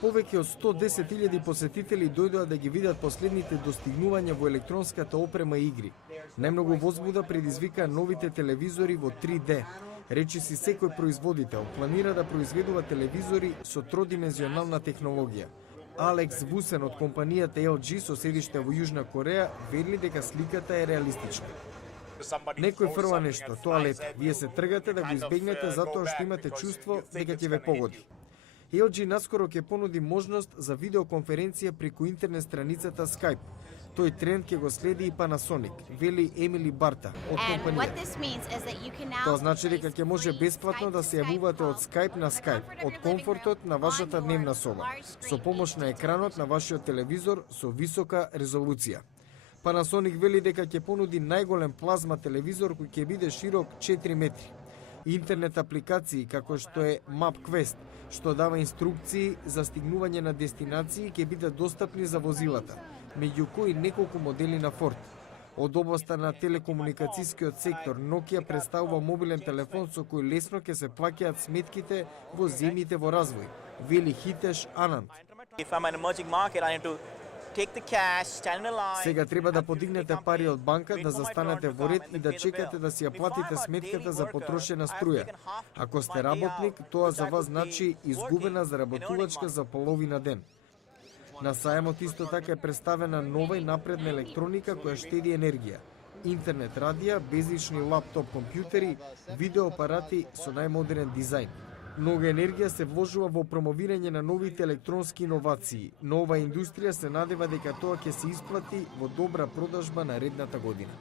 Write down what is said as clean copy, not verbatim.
Повеќе од 110.000 посетители дојдоа да ги видат последните достигнувања во електронската опрема и игри. Најмногу возбуда предизвика новите телевизори во 3D. Речиси секој производител планира да произведува телевизори со тродимензионална технологија. Алекс Вусен од компанијата LG со седиште во Јужна Кореја вели дека сликата е реалистична. Некој фрла нешто, тоа лето, вие се тргате да го избегнете затоа што имате чувство дека ќе ве погоди. LG наскоро ќе понуди можност за видеоконференција преку интернет страницата Skype. Тој тренд ќе го следи и Panasonic, вели Емили Барта од компанијата. Тоа значи дека ќе може бесплатно да се јавувате од Skype на Skype, од комфортот на вашата дневна соба, со помош на екранот на вашиот телевизор со висока резолуција. Panasonic вели дека ќе понуди најголем плазма телевизор кој ќе биде широк 4 метри. Интернет апликации како што е MapQuest, што дава инструкции за стигнување на дестинации, ќе бидат достапни за возилата, меѓу кои неколку модели на Ford. Од областа на телекомуникацијскиот сектор, Nokia представува мобилен телефон со кој лесно ќе се плаќаат сметките во земјите во развој, вели Хитеш Ананд. Сега треба да подигнете пари од банка, да застанете во ред и да чекате да си ја платите сметката за потрошена струја. Ако сте работник, тоа за вас значи изгубена заработувачка за половина ден. На сајмот исто така е представена нова и напредна електроника која штеди енергија. Интернет радија, безлични лаптоп компјутери, видеоапарати со најмодерен дизајн. Много енергија се вложува во промовирање на новите електронски иновации, но оваа индустрија се надева дека тоа ќе се исплати во добра продажба наредната година.